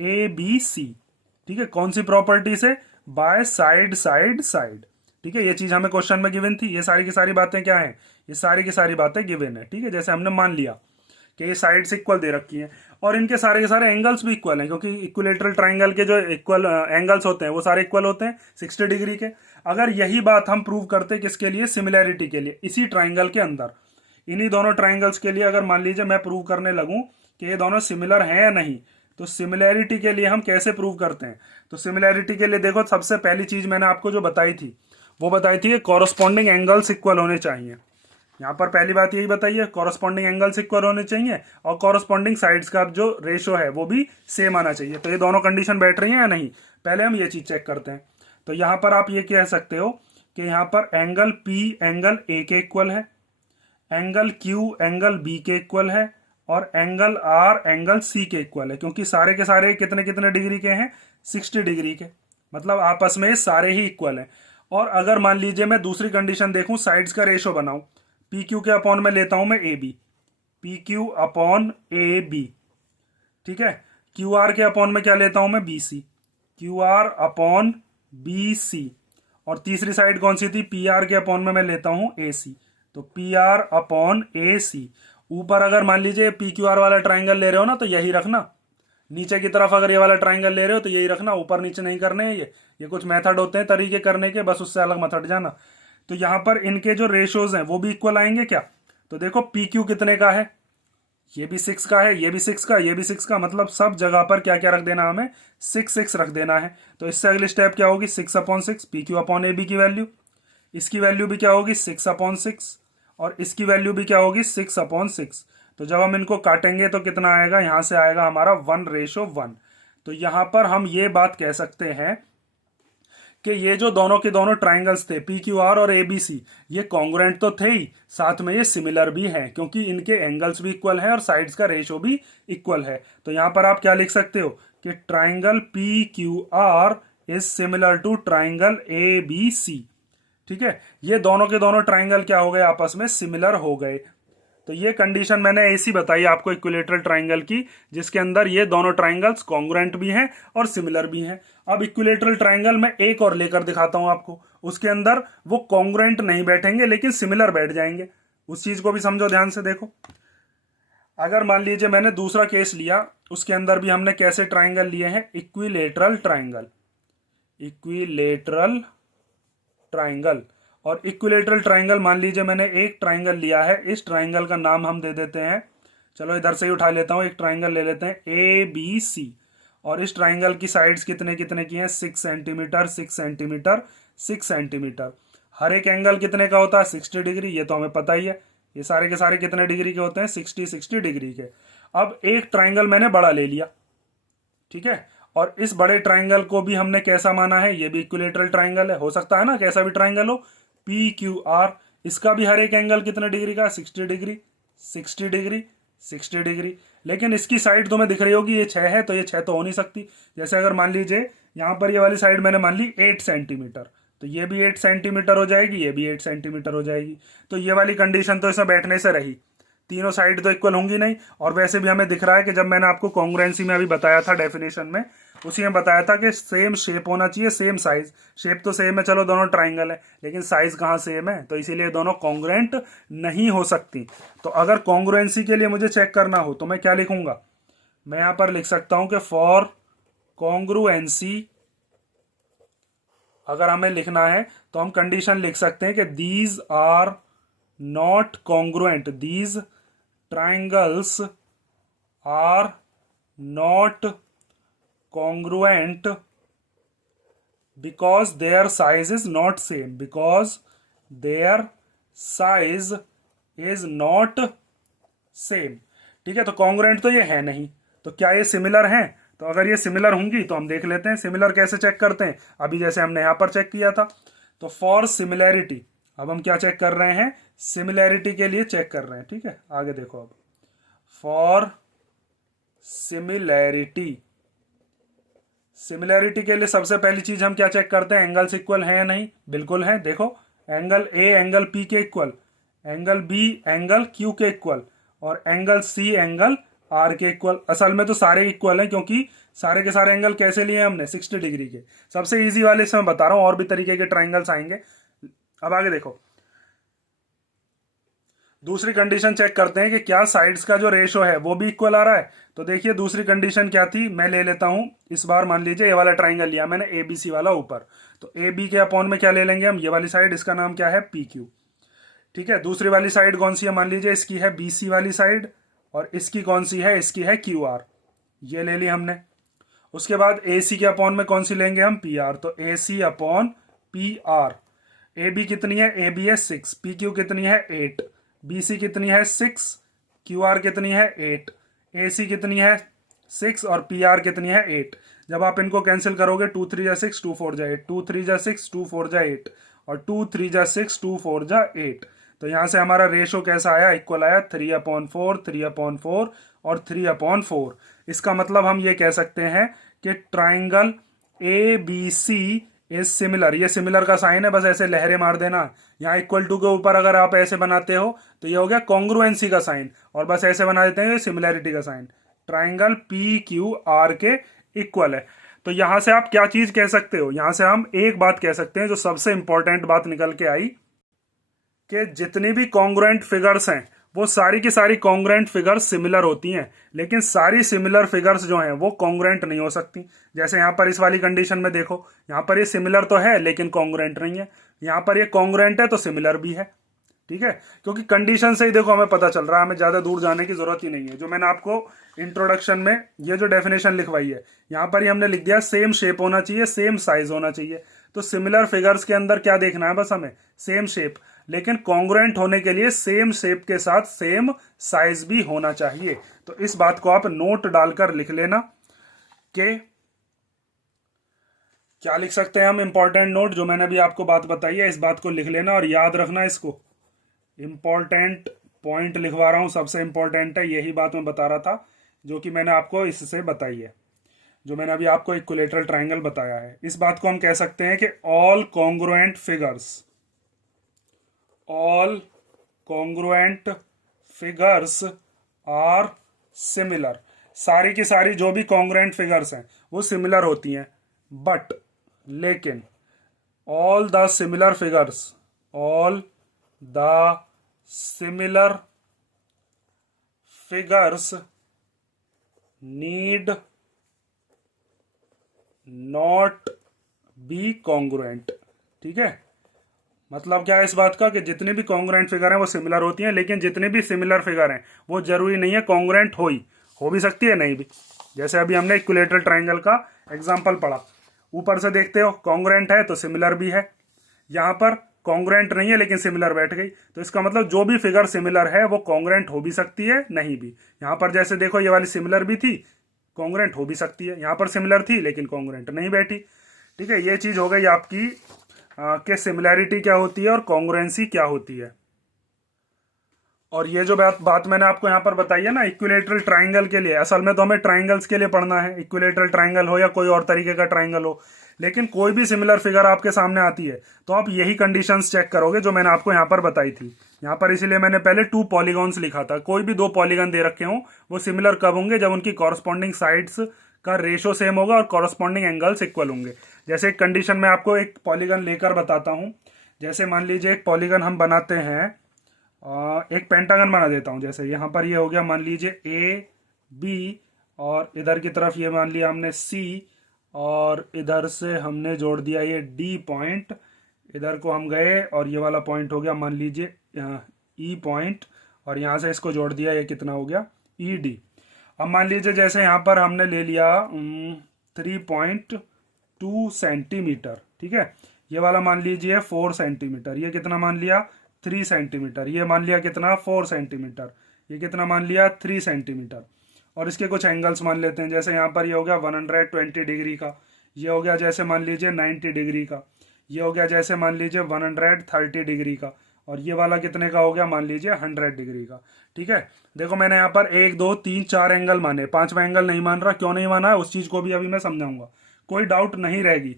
A B C. ठीक है, कौन सी प्रॉपर्टी से? By side side side. ठीक है, ये चीज हमें क्वेश्चन में गिवन थी, ये सारी की सारी बातें क्या हैं, ये सारी की सारी बातें गिवन है। ठीक है, जैसे हमने मान लिया कि ये साइड्स इक्वल दे रखी हैं और इनके सारे के सारे एंगल्स भी इक्वल हैं, क्योंकि इक्विलेटरल ट्राइंगल के जो इक्वल एंगल्स होते हैं वो सारे इक्वल होते हैं 60 डिग्री के। अगर यही बात हम प्रूव करते किसके लिए, सिमिलैरिटी के लिए, इसी ट्राइंगल के अंदर इन्हीं दोनों ट्राइंगल्स के लिए अगर मान लीजिए मैं प्रूव करने लगूं कि ये दोनों सिमिलर हैं या नहीं, तो सिमिलैरिटी के लिए हम कैसे प्रूव करते हैं? तो सिमिलैरिटी के लिए देखो, सबसे पहली चीज मैंने आपको जो बताई थी वो बताई थी कि कॉरस्पॉन्डिंग एंगल्स इक्वल होने चाहिए। यहाँ पर पहली बात यही बताई है, कॉरस्पॉन्डिंग एंगल्स इक्वल होने चाहिए और कॉरस्पॉन्डिंग साइड्स का जो रेशो है वो भी सेम आना चाहिए। तो ये दोनों कंडीशन बैठ रही है या नहीं, पहले हम ये चीज चेक करते हैं। तो यहाँ पर आप ये कह सकते हो कि यहाँ पर एंगल पी एंगल ए के इक्वल है, एंगल क्यू एंगल बी के इक्वल है, और एंगल आर एंगल सी के इक्वल है, क्योंकि सारे के सारे कितने कितने डिग्री के हैं, 60 डिग्री के, मतलब आपस में सारे ही इक्वल हैं। और अगर मान लीजिए मैं दूसरी कंडीशन देखूं, साइड्स का रेशो बनाऊं, पी क्यू के अपॉन में लेता हूं मैं A B, P Q upon A B. ठीक है, क्यू आर के अपॉन में क्या लेता हूं मैं, B C, Q R upon B C. और तीसरी साइड कौन सी थी, पी आर के अपॉन में मैं लेता हूं ए सी, तो पी आर अपॉन ए सी। ऊपर अगर मान लीजिए पी क्यू आर वाला ट्राइंगल ले रहे हो ना तो यही रखना, नीचे की तरफ अगर ये वाला ट्राइंगल ले रहे हो तो यही रखना, ऊपर नीचे नहीं करने हैं। ये कुछ मेथड होते हैं तरीके करने के, बस उससे अलग मत हट जाना। तो यहां पर इनके जो रेशोज हैं वो भी इक्वल आएंगे क्या? तो देखो पी क्यू कितने का है, ये भी 6 का है, ये भी 6 का, ये भी 6 का, मतलब सब जगह पर क्या क्या रख देना, हमें 6 6 रख देना है। तो इससे अगली स्टेप क्या होगी, 6/6 P Q upon A B की वैल्यू, इसकी वैल्यू भी क्या होगी 6/6, और इसकी वैल्यू भी क्या होगी 6/6। तो जब हम इनको काटेंगे तो कितना आएगा, यहां से आएगा हमारा 1:1। तो यहां पर हम ये बात कह सकते हैं कि ये जो दोनों के दोनों ट्राइंगल्स थे पी क्यू आर और ए बी सी, ये कॉन्ग्रुएंट तो थे ही, साथ में ये सिमिलर भी हैं, क्योंकि इनके एंगल्स भी इक्वल हैं और साइड्स का रेशो भी इक्वल है। तो यहां पर आप क्या लिख सकते हो कि triangle P Q R is similar to triangle A B C. ठीक है, ये दोनों के दोनों ट्राइंगल क्या हो गए, आपस में सिमिलर हो गए। तो ये कंडीशन मैंने ऐसी बताई आपको इक्विलेटरल ट्राइंगल की, जिसके अंदर ये दोनों ट्राइंगल्स कॉन्ग्रुएंट भी हैं और सिमिलर भी हैं। अब इक्विलेटरल ट्राइंगल में एक और लेकर दिखाता हूं आपको, उसके अंदर वो कॉन्ग्रुएंट नहीं बैठेंगे लेकिन सिमिलर बैठ जाएंगे। उस चीज को भी समझो ध्यान से, देखो अगर मान लीजिए मैंने दूसरा केस लिया, उसके अंदर भी हमने कैसे ट्राइंगल लिए हैं, इक्विलेटरल ट्राइंगल, इक्विलेटरल ट्राइंगल। और इक्विलेटरल ट्राइंगल मान लीजिए मैंने एक ट्राइंगल लिया है, इस ट्राइंगल का नाम हम दे देते हैं, चलो इधर से ही उठा लेता हूं, एक ट्राइंगल ले लेते हैं ए बी सी। और इस ट्राइंगल की साइड्स कितने कितने की हैं, 6 सेंटीमीटर 6 सेंटीमीटर 6 सेंटीमीटर। हर एक एंगल कितने का होता है, 60 डिग्री, ये तो हमें पता ही है। ये सारे के सारे कितने डिग्री के होते हैं, 60 डिग्री के। अब एक ट्राइंगल मैंने बड़ा ले लिया, ठीक है, और इस बड़े ट्राइंगल को भी हमने कैसा माना है, ये भी इक्विलेटरल ट्राइंगल है, हो सकता है ना कैसा भी ट्राइंगल हो, पी क्यू आर। इसका भी हर एक एंगल कितने डिग्री का, 60 डिग्री 60 डिग्री 60 डिग्री। लेकिन इसकी साइड तुम्हें दिख रही होगी, ये 6 है, तो ये 6 तो हो नहीं सकती। जैसे अगर मान लीजिए यहां पर ये वाली साइड मैंने मान ली 8 सेंटीमीटर, तो ये भी 8 सेंटीमीटर हो जाएगी, ये भी 8 सेंटीमीटर हो जाएगी। तो ये वाली कंडीशन तो इसमें बैठने से रही, तीनों साइड तो इक्वल होंगी नहीं। और वैसे भी हमें दिख रहा है कि जब मैंने आपको कॉन्ग्रुएंसी में अभी बताया था डेफिनेशन में, उसी में बताया था कि सेम शेप होना चाहिए, सेम साइज। शेप तो सेम है, चलो दोनों ट्राइंगल है, लेकिन साइज कहाँ सेम है, तो इसीलिए दोनों कॉन्ग्रुएंट नहीं हो सकती। तो अगर कॉन्ग्रुएंसी के लिए मुझे चेक करना हो तो मैं क्या लिखूंगा, मैं यहां पर लिख सकता हूं कि फॉर कॉन्ग्रुएंसी अगर हमें लिखना है तो हम कंडीशन लिख सकते हैं कि these are not congruent, these triangles are not congruent, because their size is not same, because their size is not same. ठीक है, तो कॉन्ग्रुएंट तो ये है नहीं, तो क्या ये सिमिलर हैं? तो अगर ये सिमिलर होंगी तो हम देख लेते हैं सिमिलर कैसे चेक करते हैं। अभी जैसे हमने यहां पर चेक किया था, तो फॉर सिमिलैरिटी, अब हम क्या चेक कर रहे हैं? सिमिलैरिटी के लिए चेक कर रहे हैं। ठीक है, आगे देखो, अब फॉर सिमिलैरिटी, सिमिलैरिटी के लिए सबसे पहली चीज हम क्या चेक करते हैं? एंगल्स इक्वल है या नहीं? बिल्कुल है। देखो, एंगल ए एंगल पी के equal, angle B angle Q के इक्वल, और एंगल सी एंगल आर के इक्वल। असल में तो सारे इक्वल हैं, क्योंकि सारे के सारे एंगल कैसे लिए हमने? 60 डिग्री के। सबसे इजी वाले से मैं बता रहा हूं, और भी तरीके के ट्राइंगल्स आएंगे। अब आगे देखो, दूसरी कंडीशन चेक करते हैं कि क्या साइड्स का जो रेशो है वो भी इक्वल आ रहा है। तो देखिए, दूसरी कंडीशन क्या थी, मैं ले लेता हूं इस बार। मान लीजिए ये वाला ट्राइंगल लिया मैंने, ए बी सी वाला ऊपर, तो ए बी के अपॉन में क्या ले लेंगे हम? ये वाली साइड, इसका नाम क्या है? P Q. ठीक है, दूसरी वाली साइड कौन सी है? मान लीजिए इसकी है बी सी वाली साइड, और इसकी कौन सी है? इसकी है क्यू आर। ये ले ली हमने। उसके बाद ए सी के अपॉन में कौन सी लेंगे हम? P R. तो A C upon P R. A B कितनी है? ए बी है 6, पी क्यू कितनी है? 8, बी सी कितनी है? 6, क्यू आर कितनी है? 8, ए सी कितनी है? 6, और पी आर कितनी है? 8। जब आप इनको कैंसिल करोगे, 2 3 जा 6, 2 4 जा 8, 2 3 जा 6, 2 4 जा 8, और 2 3 जा 6, 2 4 जा 8। तो यहां से हमारा रेशो कैसा आया? इक्वल आया 3/4, 3/4 और 3/4। इसका मतलब हम ये कह सकते हैं कि triangle A B C is similar. ये सिमिलर का साइन है, बस ऐसे लहरें मार देना। यहाँ इक्वल टू के ऊपर अगर आप ऐसे बनाते हो तो ये हो गया कॉन्ग्रुएंसी का साइन, और बस ऐसे बना देते हैं सिमिलैरिटी का sign. Triangle P Q R के इक्वल है। तो यहां से आप क्या चीज कह सकते हो? यहां से हम एक बात कह सकते हैं, जो सबसे इंपॉर्टेंट बात निकल के आई, कि जितनी भी कॉन्ग्रुएंट फिगर्स हैं वो सारी की सारी कॉन्ग्रुएंट फिगर्स सिमिलर होती हैं, लेकिन सारी सिमिलर फिगर्स जो हैं वो कॉन्ग्रुएंट नहीं हो सकती। जैसे यहाँ पर इस वाली कंडीशन में देखो, यहाँ पर ये सिमिलर तो है लेकिन कॉन्ग्रुएंट नहीं है, यहाँ पर ये कॉन्ग्रुएंट है तो सिमिलर भी है। ठीक है, क्योंकि कंडीशन से ही देखो हमें पता चल रहा है, हमें ज्यादा दूर जाने की जरूरत ही नहीं है। जो मैंने आपको इंट्रोडक्शन में ये जो डेफिनेशन लिखवाई है, यहाँ पर ही हमने लिख दिया सेम शेप होना चाहिए, सेम साइज होना चाहिए। तो सिमिलर फिगर्स के अंदर क्या देखना है? बस हमें सेम शेप, लेकिन कॉन्ग्रुएंट होने के लिए सेम शेप के साथ सेम साइज भी होना चाहिए। तो इस बात को आप नोट डालकर लिख लेना। कि क्या लिख सकते हैं हम? इंपॉर्टेंट नोट, जो मैंने अभी आपको बात बताई है, इस बात को लिख लेना और याद रखना इसको। इंपॉर्टेंट पॉइंट लिखवा रहा हूं, सबसे इंपॉर्टेंट है, यही बात मैं बता रहा था जो कि मैंने आपको इससे बताई है, जो मैंने अभी आपको इक्विलेटरल ट्राइंगल बताया है। इस बात को हम कह सकते हैं कि all congruent figures, all congruent figures are similar. सारी की सारी जो भी कॉन्ग्रुएंट फिगर्स हैं वो सिमिलर होती हैं, बट लेकिन all the similar figures, all the similar figures need not be congruent. ठीक है, मतलब क्या है इस बात का? कि जितनी भी कॉन्ग्रुएंट फिगर हैं वो सिमिलर होती हैं, लेकिन जितनी भी सिमिलर फिगर हैं वो जरूरी नहीं है कॉन्ग्रुएंट हो भी सकती है, नहीं भी। जैसे अभी हमने इक्विलेटरल ट्राइंगल का एग्जांपल पढ़ा, ऊपर से देखते हो कॉन्ग्रुएंट है तो सिमिलर भी है, यहाँ पर कॉन्ग्रुएंट नहीं है लेकिन सिमिलर बैठ गई। तो इसका मतलब जो भी फिगर सिमिलर है वो कॉन्ग्रुएंट हो भी सकती है, नहीं भी। यहाँ पर जैसे देखो, ये वाली सिमिलर भी थी, कॉन्ग्रुएंट हो भी सकती है। यहाँ पर सिमिलर थी लेकिन कॉन्ग्रुएंट नहीं बैठी। ठीक है, ये चीज हो गई आपकी कि सिमिलैरिटी क्या होती है और कॉन्ग्रुएंसी क्या होती है। और ये जो बात मैंने आपको यहाँ पर बताई है ना इक्विलेटरल ट्राइंगल के लिए, असल में तो हमें ट्राइंगल्स के लिए पढ़ना है, इक्विलेटरल ट्राइंगल हो या कोई और तरीके का ट्राइंगल हो। लेकिन कोई भी सिमिलर फिगर आपके सामने आती है तो आप यही कंडीशंस चेक करोगे जो मैंने आपको यहाँ पर बताई थी। यहाँ पर इसीलिए मैंने पहले 2 पॉलीगॉन्स लिखा था। कोई भी 2 पॉलीगॉन दे रखे हों वो सिमिलर कब होंगे? जब उनकी कॉरस्पॉन्डिंग साइड्स का रेशो सेम होगा और कॉरस्पॉन्डिंग एंगल्स इक्वल होंगे। जैसे एक कंडीशन में आपको एक पॉलीगन लेकर बताता हूँ। जैसे मान लीजिए एक पॉलीगन हम बनाते हैं, एक पेंटागन बना देता हूँ। जैसे यहाँ पर ये हो गया, मान लीजिए ए बी, और इधर की तरफ ये मान लिया हमने सी, और इधर से हमने जोड़ दिया ये डी पॉइंट। इधर को हम गए और ये वाला पॉइंट हो गया मान लीजिए ई पॉइंट, और यहाँ से इसको जोड़ दिया, ये कितना हो गया? E D. अब मान लीजिए जैसे यहाँ पर हमने ले लिया 3.2 सेंटीमीटर। ठीक है। ये वाला मान लीजिए 4 सेंटीमीटर, ये कितना मान लिया 3 सेंटीमीटर, ये मान लिया कितना 4 सेंटीमीटर, ये कितना मान लिया 3 सेंटीमीटर। और इसके कुछ एंगल्स मान लेते हैं, जैसे यहाँ पर ये हो गया 120 डिग्री का, ये हो गया जैसे मान लीजिए 90 डिग्री का, ये हो गया जैसे मान लीजिए 130 डिग्री का, और ये वाला कितने का हो गया मान लीजिए 100 डिग्री का। ठीक है, देखो मैंने यहाँ पर 1 2 3 4 एंगल माने, पांचवा एंगल नहीं मान रहा, क्यों नहीं माना है उस चीज को भी अभी मैं समझाऊंगा, कोई डाउट नहीं रहेगी।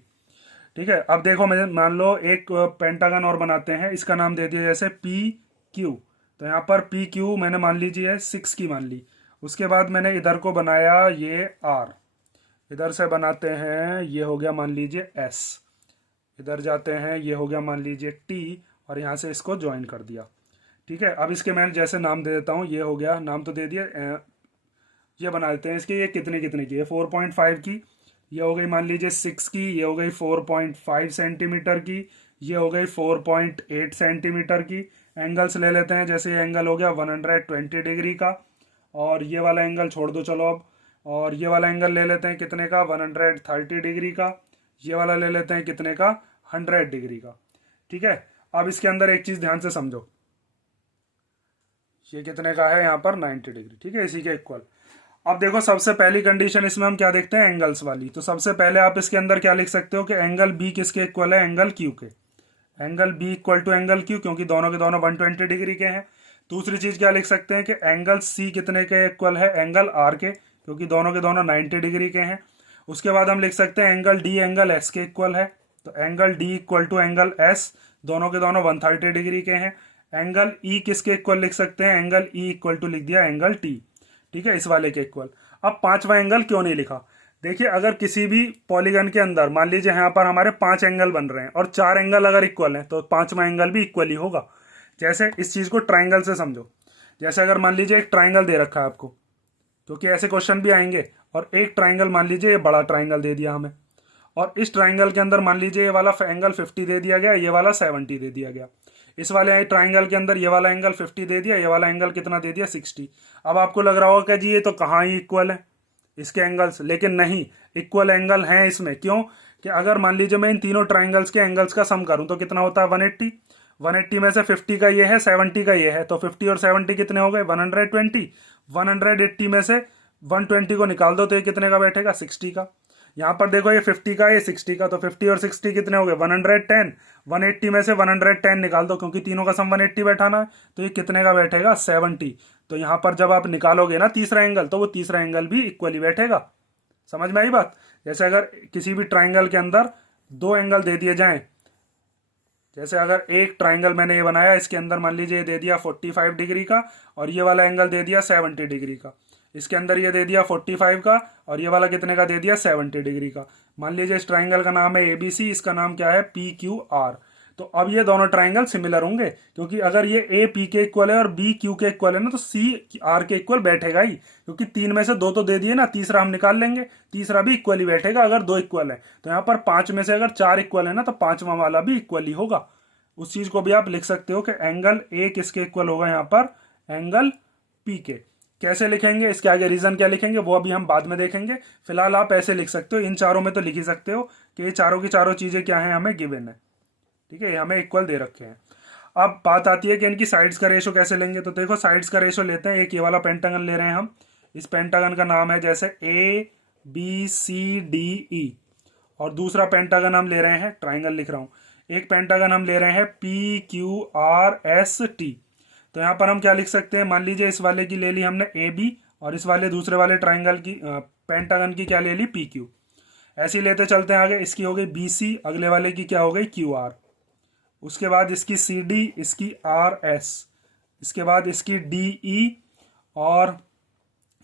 ठीक है, अब देखो मैं मान लो एक पेंटागन और बनाते हैं, इसका नाम दे दिया जैसे पी क्यू। तो यहाँ पर पी क्यू मैंने मान लीजिए 6 की मान ली। उसके बाद मैंने इधर को बनाया ये आर, इधर से बनाते हैं ये हो गया मान लीजिए एस, इधर जाते हैं ये हो गया मान लीजिए टी, और यहाँ से इसको ज्वाइन कर दिया। ठीक है, अब इसके मैं जैसे नाम दे देता हूँ, ये हो गया नाम तो दे दिया, ये बना देते हैं इसके, ये कितने कितने की है 4.5 की, ये हो गई मान लीजिए 6 की, ये हो गई 4.5 सेंटीमीटर की, ये हो गई 4.8 सेंटीमीटर की। एंगल्स ले लेते हैं, जैसे ये एंगल हो गया 120 डिग्री का, और ये वाला एंगल छोड़ दो चलो अब, और ये वाला एंगल ले लेते हैं कितने का 130 डिग्री का, ये वाला ले लेते हैं कितने का 100 डिग्री का। ठीक है, अब इसके अंदर एक चीज ध्यान से समझो, ये कितने का है यहाँ पर 90 डिग्री। ठीक है, इसी के इक्वल। अब देखो सबसे पहली कंडीशन इसमें हम क्या देखते हैं एंगल्स वाली, तो सबसे पहले आप इसके अंदर क्या लिख सकते हो कि एंगल बी किसके इक्वल है, एंगल क्यू के, angle B equal to angle Q, क्योंकि दोनों के दोनों 120 डिग्री के हैं। दूसरी चीज क्या लिख सकते हैं कि एंगल सी कितने के इक्वल है, एंगल आर के, क्योंकि दोनों के दोनों 90 डिग्री के हैं। उसके बाद हम लिख सकते हैं एंगल डी एंगल एस के इक्वल है, तो angle D equal to angle S, दोनों के दोनों 130 डिग्री के हैं। एंगल ई किसके इक्वल लिख सकते हैं, एंगल ई इक्वल टू लिख दिया एंगल टी। ठीक है, इस वाले के इक्वल। अब पांचवा एंगल क्यों नहीं लिखा, देखिए अगर किसी भी पॉलीगन के अंदर मान लीजिए यहाँ पर हमारे 5 एंगल बन रहे हैं और 4 एंगल अगर इक्वल हैं, तो पांचवा एंगल भी इक्वल ही होगा। जैसे इस चीज को ट्राइंगल से समझो, जैसे अगर मान लीजिए एक ट्राइंगल दे रखा है आपको, क्योंकि ऐसे क्वेश्चन भी आएंगे, और एक ट्राइंगल मान लीजिए ये बड़ा ट्राइंगल दे दिया हमें, और इस ट्राइंगल के अंदर मान लीजिए ये वाला एंगल 50 दे दिया गया, ये वाला 70 दे दिया गया। इस वाले ट्राइंगल के अंदर ये वाला एंगल 50 दे दिया, ये वाला एंगल कितना दे दिया 60। अब आपको लग रहा होगा कि जी ये तो कहाँ ही इक्वल है इसके एंगल्स, लेकिन नहीं, इक्वल एंगल हैं इसमें। क्यों कि अगर मान लीजिए मैं इन तीनों ट्राइंगल्स के एंगल्स का सम करूं तो कितना होता है 180, 180 में से 50 का ये है 70 का ये है, तो 50 और 70 कितने हो गए 120, 180 में से 120 को निकाल दो तो ये कितने का बैठेगा 60 का। यहाँ पर देखो ये 50 का ये 60 का, तो 50 और 60 कितने हो गए 110, 180 में से 110 निकाल दो, क्योंकि तीनों का सम 180 बैठाना है, तो ये कितने का बैठेगा 70। तो यहाँ पर जब आप निकालोगे ना तीसरा एंगल, तो वो तीसरा एंगल भी इक्वली बैठेगा। समझ में आई बात। जैसे अगर किसी भी ट्राइंगल के अंदर 2 एंगल दे दिए जाएं, जैसे अगर एक ट्राइंगल मैंने ये बनाया, इसके अंदर मान लीजिए ये दे दिया 45 डिग्री का, और ये वाला एंगल दे दिया 70 डिग्री का, इसके अंदर ये दे दिया 45 का, और ये वाला कितने का दे दिया 70 डिग्री का। मान लीजिए इस ट्राइंगल का नाम है एबीसी, इसका नाम क्या है पी क्यू आर। तो अब ये दोनों ट्राइंगल सिमिलर होंगे, क्योंकि अगर ये ए पी के इक्वल है और बी क्यू के इक्वल है ना, तो सी आर के इक्वल बैठेगा ही, क्योंकि 3 में से 2 तो दे दिए ना, तीसरा हम निकाल लेंगे, तीसरा भी इक्वल ही बैठेगा अगर 2 इक्वल है। तो यहाँ पर 5 में से अगर 4 इक्वल है ना, तो पांचवा वाला भी इक्वल ही होगा। उस चीज को भी आप लिख सकते हो कि एंगल ए किसके इक्वल होगा, यहाँ पर एंगल पी के। कैसे लिखेंगे, इसके आगे रीजन क्या लिखेंगे वो अभी हम बाद में देखेंगे। फिलहाल आप ऐसे लिख सकते हो, इन चारों में तो लिख ही सकते हो कि ये चारों की चारों चीजें क्या है, हमें गिवन है। ठीक है, हमें इक्वल दे रखे हैं। अब बात आती है कि इनकी साइड्स का रेशो कैसे लेंगे। तो देखो साइड्स का रेशो लेते हैं, एक ये वाला पेंटागन ले रहे हैं हम, इस पेंटागन का नाम है जैसे ए बी सी डी ई, और दूसरा पेंटागन हम ले रहे हैं, ट्राइंगल लिख रहा हूं, एक पेंटागन हम ले रहे हैं P Q R S T. तो यहाँ पर हम क्या लिख सकते हैं, मान लीजिए इस वाले की ले ली हमने ए बी, और इस वाले दूसरे वाले ट्राइंगल की पेंटागन की क्या ले ली पी क्यू। ऐसे ही लेते चलते हैं आगे, इसकी हो गई बी सी, अगले वाले की क्या हो गई क्यू आर, उसके बाद इसकी सी डी, इसकी आर एस, इसके बाद इसकी डी ई, और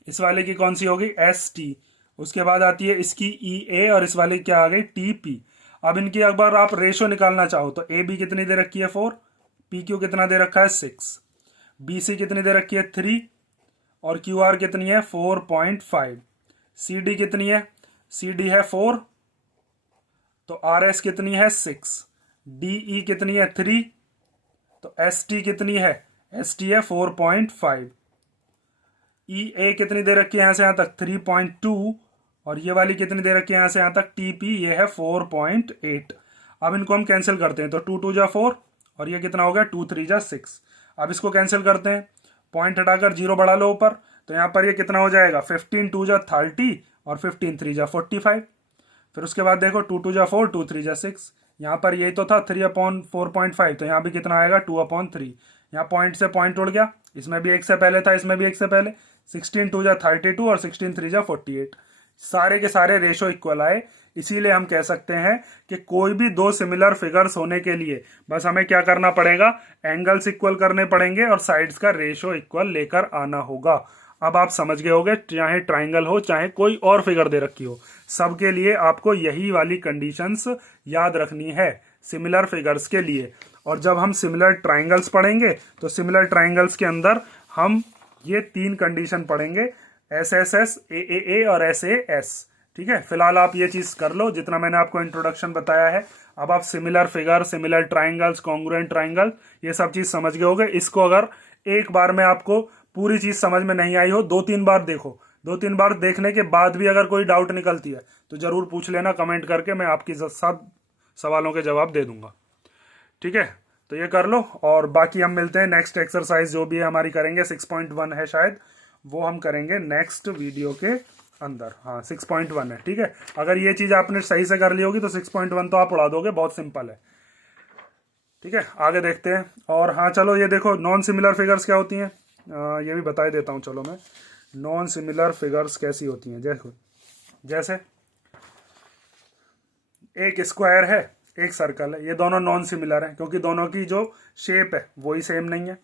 इस वाले की कौन सी हो गई एस टी, उसके बाद आती है इसकी ई ए, और इस वाले की क्या आ गई टी पी। अब इनकी अगर आप रेशो निकालना चाहो तो ए बी कितनी दे रखी है 4, पी क्यू कितना दे रखा है 6, बी सी कितनी दे रखी है 3, और क्यू आर कितनी है 4.5, सी डी कितनी है, सी डी है 4, तो आर एस कितनी है 6, डी ई कितनी है 3, तो एस टी कितनी है, एस टी है 4.5, ई ए कितनी दे रखी है यहां से यहां तक 3.2, और ये वाली कितनी दे रखी है यहां से यहां तक टी पी, ये है 4.8। अब इनको हम कैंसिल करते हैं, तो 2 2 जा 4 और ये कितना हो गया 2 3 जा 6। अब इसको कैंसिल करते हैं, पॉइंट हटाकर 0 बढ़ा लो ऊपर, तो यहाँ पर ये कितना हो जाएगा 15 2 जा 30 और 15 3 जा 45। फिर उसके बाद देखो 2 2 जा 4 2 3 जा 6, यहाँ पर यही तो था 3/4.5, तो यहाँ भी कितना आएगा 2/3। यहाँ पॉइंट से पॉइंट उड़ गया, इसमें भी एक से पहले था, इसमें भी एक से पहले। 16 2 जा 32 और 16 3 जा 48, सारे के सारे रेशो इक्वल आए। इसीलिए हम कह सकते हैं कि कोई भी दो सिमिलर फिगर्स होने के लिए बस हमें क्या करना पड़ेगा, एंगल्स इक्वल करने पड़ेंगे और साइड्स का रेशो इक्वल लेकर आना होगा। अब आप समझ गए होंगे, चाहे ट्राइंगल हो चाहे कोई और फिगर दे रखी हो, सबके लिए आपको यही वाली कंडीशंस याद रखनी है सिमिलर फिगर्स के लिए। और जब हम सिमिलर ट्राइंगल्स पढ़ेंगे तो सिमिलर ट्राइंगल्स के अंदर हम ये 3 कंडीशन पढ़ेंगे, SSS, AAA और SAS। ठीक है, फिलहाल आप ये चीज कर लो जितना मैंने आपको इंट्रोडक्शन बताया है। अब आप similar figure, similar triangles, congruent triangle, ये सब चीज समझ गए होगे। इसको अगर एक बार में आपको पूरी चीज समझ में नहीं आई हो, 2-3 बार देखो, 2-3 बार देखने के बाद भी अगर कोई डाउट निकलती है तो जरूर पूछ लेना कमेंट करके, मैं आपकी सब सवालों के जवाब दे दूंगा। ठीक है, तो ये कर लो और बाकी हम मिलते हैं नेक्स्ट एक्सरसाइज जो भी है हमारी करेंगे, 6.1 है शायद, वो हम करेंगे नेक्स्ट वीडियो के अंदर। हाँ 6.1 है। ठीक है, अगर ये चीज आपने सही से कर ली होगी तो 6.1 तो आप उड़ा दोगे, बहुत सिंपल है। ठीक है, आगे देखते हैं। और हाँ चलो ये देखो नॉन सिमिलर फिगर्स क्या होती हैं, ये भी बता ही देता हूँ। चलो मैं नॉन सिमिलर फिगर्स कैसी होती हैं, जैसे एक स्क्वायर है, एक सर्कल है, ये दोनों नॉन सिमिलर हैं क्योंकि दोनों की जो शेप है वही सेम नहीं है।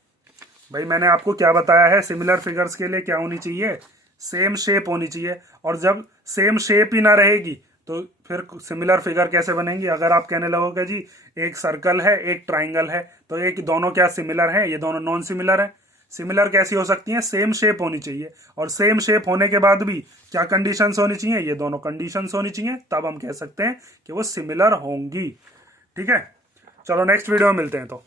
भाई मैंने आपको क्या बताया है, सिमिलर फिगर्स के लिए क्या होनी चाहिए, सेम शेप होनी चाहिए। और जब सेम शेप ही ना रहेगी तो फिर सिमिलर फिगर कैसे बनेंगी। अगर आप कहने लगोगे जी एक सर्कल है एक ट्राइंगल है, तो एक दोनों क्या सिमिलर हैं, ये दोनों नॉन सिमिलर हैं। सिमिलर कैसी हो सकती हैं, सेम शेप होनी चाहिए, और सेम शेप होने के बाद भी क्या कंडीशंस होनी चाहिए, ये दोनों कंडीशंस होनी चाहिए, तब हम कह सकते हैं कि वो सिमिलर होंगी। ठीक है, चलो नेक्स्ट वीडियो में मिलते हैं तो।